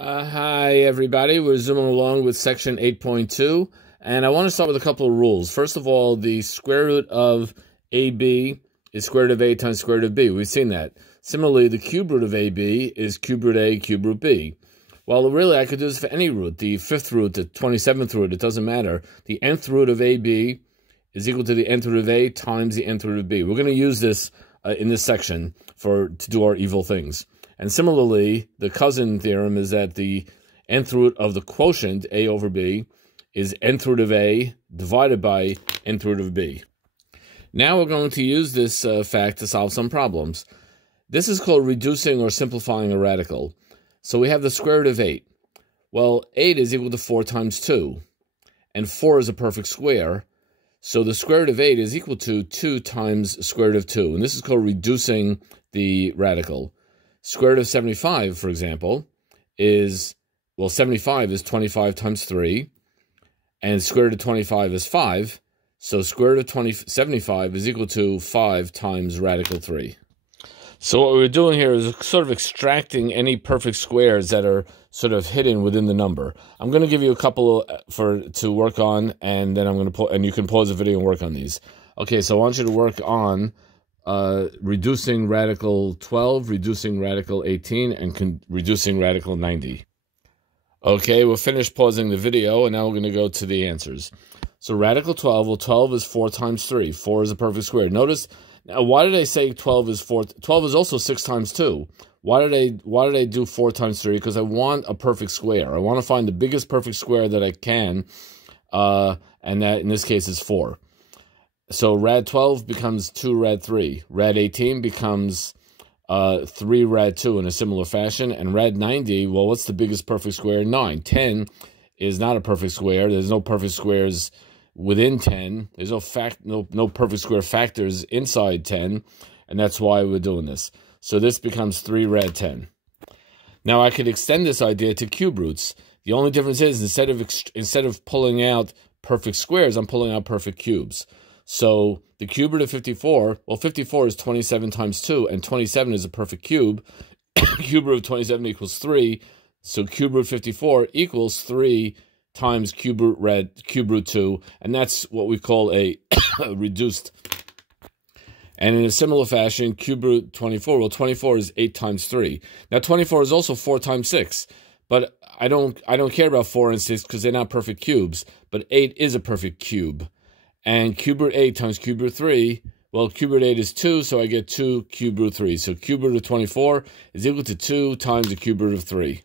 Hi, everybody. We're zooming along with section 8.2, and I want to start with a couple of rules. First of all, the square root of AB is square root of A times square root of B. We've seen that. Similarly, the cube root of AB is cube root A, cube root B. Well, really, I could do this for any root, the 5th root, the 27th root, it doesn't matter. The nth root of AB is equal to the nth root of A times the nth root of B. We're going to use this in this section to do our evil things. And similarly, the cousin theorem is that the nth root of the quotient, a over b, is nth root of a divided by nth root of b. Now we're going to use this fact to solve some problems. This is called reducing or simplifying a radical. So we have the square root of 8. Well, 8 is equal to 4 times 2, and 4 is a perfect square. So the square root of 8 is equal to 2 times square root of 2, and this is called reducing the radical. Square root of 75, for example, is, well, 75 is 25 times 3, and square root of 25 is 5, so square root of 75 is equal to 5 times radical 3. So what we're doing here is sort of extracting any perfect squares that are sort of hidden within the number. I'm going to give you a couple to work on, and then I'm going to and you can pause the video and work on these. Okay, so I want you to work on reducing radical 12, reducing radical 18, and reducing radical 90. Okay, we'll finish pausing the video, and now we're going to go to the answers. So radical 12, well, 12 is 4 times 3. 4 is a perfect square. Notice, now why did I say 12 is 4? 12 is also 6 times 2. Why did I do 4 times 3? Because I want a perfect square. I want to find the biggest perfect square that I can, and that in this case is 4. So rad 12 becomes 2 rad 3. Rad 18 becomes 3 rad 2 in a similar fashion. And rad 90, well, what's the biggest perfect square? 9. 10 is not a perfect square. There's no perfect squares within 10. There's no perfect square factors inside 10. And that's why we're doing this. So this becomes 3 rad 10. Now I could extend this idea to cube roots. The only difference is instead of pulling out perfect squares, I'm pulling out perfect cubes. So the cube root of 54, well, 54 is 27 times 2, and 27 is a perfect cube. Cube root of 27 equals 3, so cube root 54 equals 3 times cube root 2, and that's what we call a reduced. And in a similar fashion, cube root 24, well, 24 is 8 times 3. Now, 24 is also 4 times 6, but I don't care about 4 and 6 because they're not perfect cubes, but 8 is a perfect cube. And cube root 8 times cube root 3, well, cube root 8 is 2, so I get 2 cube root 3. So cube root of 24 is equal to 2 times the cube root of 3.